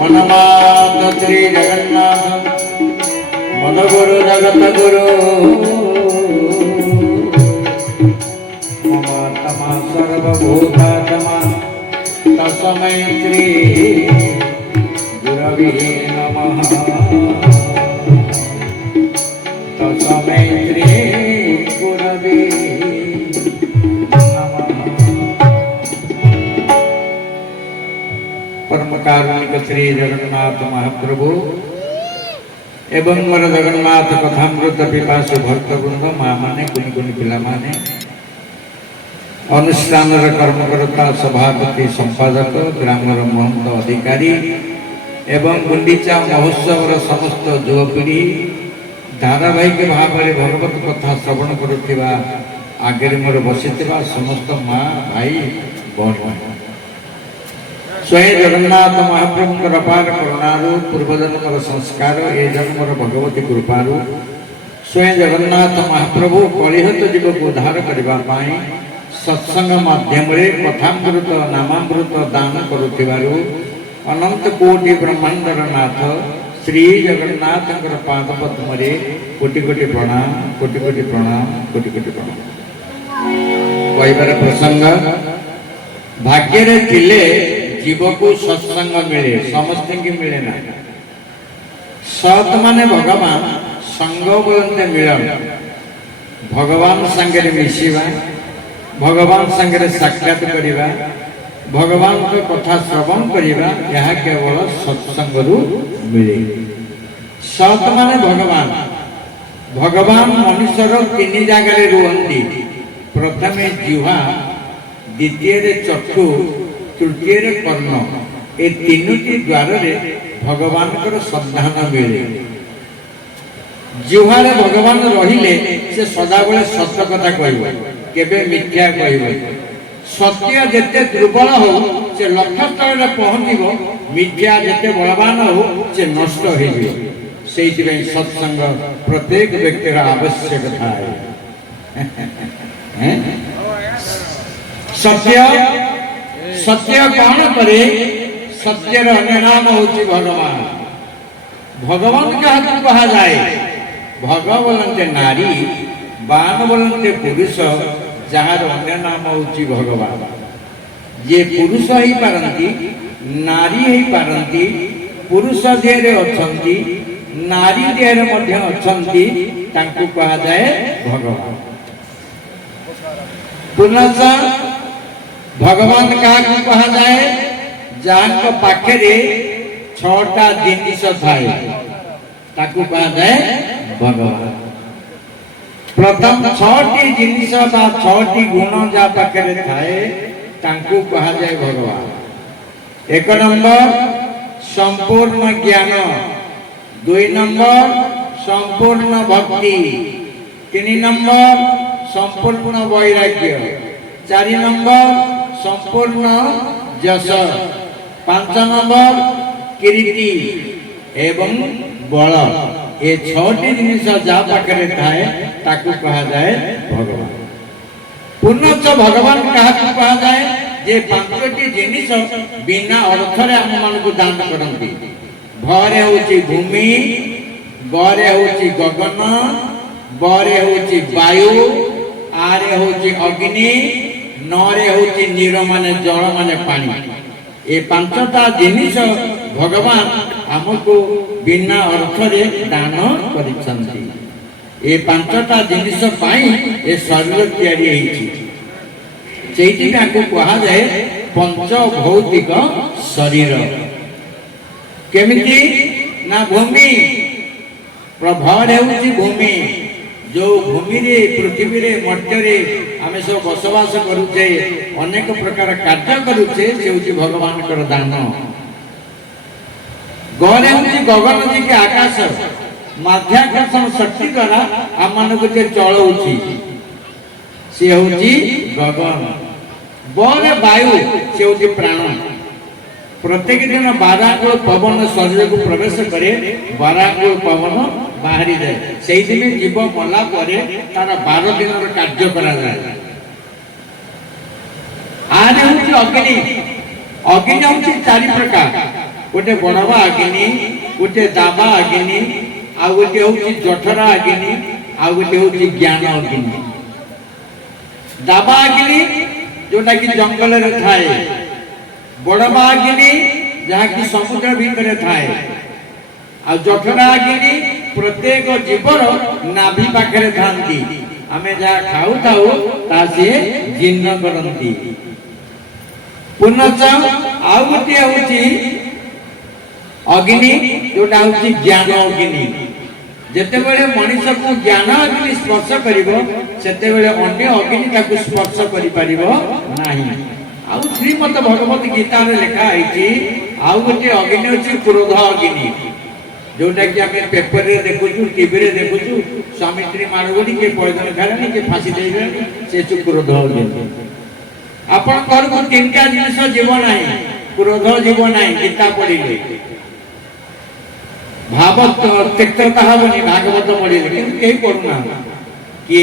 मनमात श्री जगन्नाथ मन गुरु जगत गुरु मम सर्वभूतात्मा तस्मै श्री गुरवे नमः तस्मै श्री गुरवे परम कारुणिक श्री जगन्नाथ महाप्रभु एवं मोर जगन्नाथ कथामृत पिपासु भक्तवृंद माँ माने कुनि कुनि पिला माने अनुष्ठान कर्मकर्ता सभापति संपादक ग्रामर महंत अधिकारी एवं गुंडीचा महोत्सव समस्त युवपीढ़ी धारावाहिक भाव में भगवत कथा श्रवण करुवा आगे मोर बसी समस्त माँ भाई बहन स्वयं जगन्नाथ महाप्रभुंर अपार करुणारू पूर्वजन्मर संस्कार ए जन्मर भगवती कृपारू स्वयं जगन्नाथ महाप्रभु कलिहत जीव को उद्धार करने सत्संग माध्यम कथामृत नामामृत दान करुथिबारु अनंत कोटि ब्रह्मांडर नाथ श्री जगन्नाथ पाद पद्म कोटि कोटि प्रणाम कोटि कोटि प्रणाम कोटि कोटि प्रणाम कहबार प्रसंग भाग्य रे थिले जीव को सत्संग मिले समस्त की मिले ना सत माने भगवान संग बोलते मिलन भगवान संगे मिशिबा भगवान संगे साक्षात करिबा भगवान को कथा श्रवण करिबा यह केवल सत्संग रु मिले सत माने भगवान भगवान मनुष्यर तीन जगह रुहंती प्रथमे जिह्वा द्वितीय चक्षु तृतीय कर्ण ए तीनोटी द्वार भगवान संधान मिले जिह्वारे भगवान रहिले से सदाबले सत्य कथा कहब केबे मिथ्या कहब सत्य जेते दुर्बल हो से लक्ष्य स्थल पहुँचब मिथ्या जेते बलवान हो से नष्ट हो से सत्संग प्रत्येक व्यक्ति आवश्यकता है सत्य सत्य कौन करे सत्यर अन्य नाम होची भगवान भगवान का कहा जाए भग बोलते नारी बाण बोलते पुरुष जार अन्य नाम होची भगवान ये पुरुष ही पारंती नारी ही पारंती पुरुष देहरे अछंती नारी देहरे मध्य अछंती तांकु कहा जाए भगवान पुनः भगवान क्या कहा जाए जहाँ पाखे छटा जिनिस थाए ताकू कहा जाए भगवान प्रथम छटी जिनिस बा छटी गुण जा पाखे थाए ताकू कहा जाए भगवान एक नंबर संपूर्ण ज्ञान दुई नंबर संपूर्ण भक्ति तीन नंबर संपूर्ण वैराग्य चार नंबर संपूर्ण जस पांच नंबर कीर्ति एवं बल ये छटी जिनिस जहाँ पाखे थाए ताकू कहा जाए भगवान पुनश्च भगवान क्या कहा जाए जे पांचटी जिनिस बिना अर्थ आम मान को दान करती भरे हूँ भूमि गरे हूँ गगन बरे हूँ वायु आरे हूँ अग्नि नरे हूँ नीर माने जल माने पानी ये पांचटा जिनिस भगवान आमको बिना अर्थ दान करिसंती ये पांचटा जिनिस पाई ए शरीर तैयारी को कहा जाए पंच भौतिक शरीर केमिति ना भूमि प्रभर हूँ भूमि जो भूमि रे पृथ्वी रे मध्य रे आमे सब बसवास करुचे अनेक प्रकार कार्य करुचे से हूँ भगवान कर दान गरे हूँ गगन जी के आकाश माध्याकर्षण शक्ति द्वारा आम मान को चलाऊँगी सी हूँ गगन बरे वायु से हूँ प्राण प्रत्येक दिन 12 आंगुल पवन शरीर को प्रवेश करे 12 आंगुल पवन बाहरी जाए से जीव मला तार 12 दिन कार्य करा जाए आदि हूँ अग्नि अग्नि हूँ 4 प्रकार गोटे बड़वा अग्नि गोटे दाबा अग्नि आ गोटे हूँ जठरा अग्नि आ गोटे हूँ ज्ञान अग्नि। दाबा अग्नि जोटा कि जंगल रे थाए, बड़वा अग्नि जहाँ कि समुद्र भीतर थाए, आ जठरा अग्नि प्रत्येक जीवर नाभि पाखरे थांती। आमे जहाँ खाऊ थाऊ ता से जीर्ण करती। पुनः आउ गोटे हूँ अग्नि जोटा हूँ ज्ञान अग्नि। जिते बड़े मनीष को ज्ञान अग्नि स्पर्श करते अन्य अग्नि ताकू स्पर्श कर आउ श्रीमद भगवत गीता रे लिखा है आउ गोटे अग्नि हूँ क्रोध अग्नि जोटा कि आम पेपर रे देखु टीवी रे देखु स्वामी स्त्री मारगोनी के पॉइजन खालानी के फांसी देबे से क्रोध अग्नि। आपण घर को तीनटा जिनिस जीव नाही, क्रोध जीव नाही। गीता पढ़िले भाव त्यक्तता हबनी, भागवत पढ़िले किंतु केही करूना कि